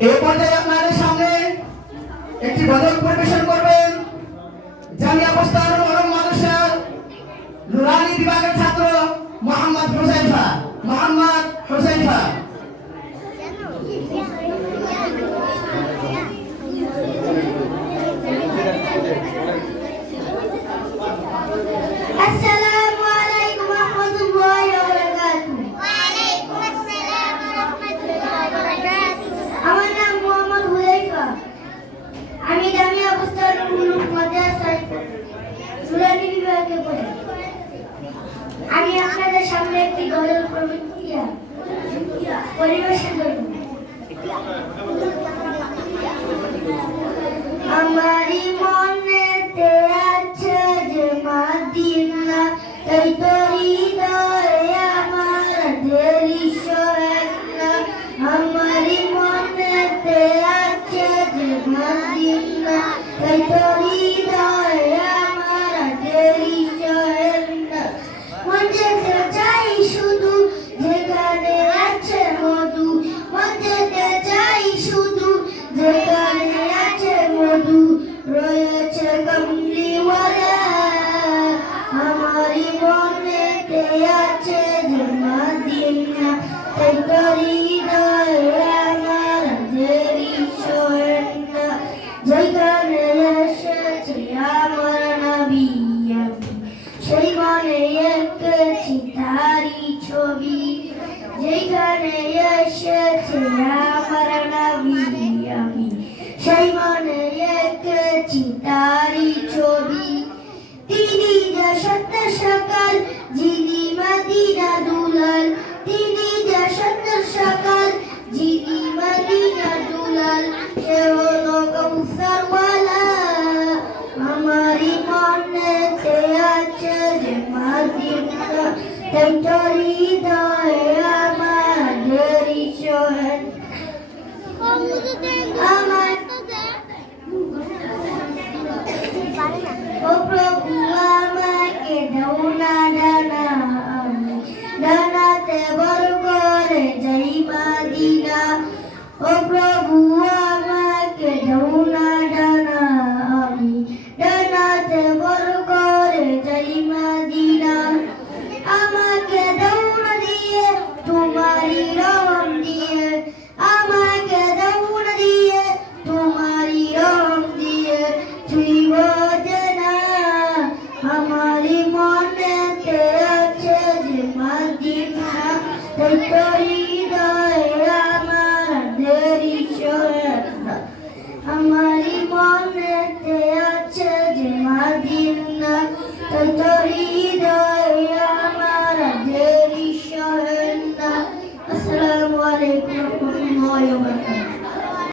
এই পর্যায়ে আপনাদের সামনে একটি গজল পরিবেশন করবেন। জামি অবস্থান মরম মাদ্রাসা নুরানি বিভাগের ছাত্র মোহাম্মদ হোসেনফা মোহাম্মদ হোসেনফা আসসালামু আলাইকুম ওয়া রাহমাতুল্লাহি ওয়া বারাকাতুহু ওয়ালাইকুম আসসালাম ওয়া রাহমাতুল্লাহি ওয়া বারাকাতুহু আমার নাম মোহাম্মদ হুয়াইফা আমি জামিয়া বুস্তান কুলুম মাদ্রাসায় নুরানি বিভাগে পড়ি আমি আপনাদের সামনে একটি গজল কবিতা পরিবেশন করব আমারই মনেতে আছে যে মাদিনা, তাই তো হৃদয়ে আমার আমারই মনেতে আছে যে মাদিনা, তাই তো রয়েছে কমলিওয়ালা আমারই আছে যে তাই তো আমার দেরি না যেখানে এসেছে আমার নবী সেই মনে এঁকেছি তারি ছবি। যেখানে এসেছে আমার তাই তো হৃদয়ে আমাদের ঈশ্বর আমার ও প্রভু আমাকে দাও না ডানা আমি ডানাতে বড় করে যাই মাদিনা ও প্রভু আমার মনেতে আছে যে মাদিনা তাই তো হৃদয়ে আমার দেরি সহায়তা আসসালামু আলাইকুম ওয়া রাহমাতুল্লাহি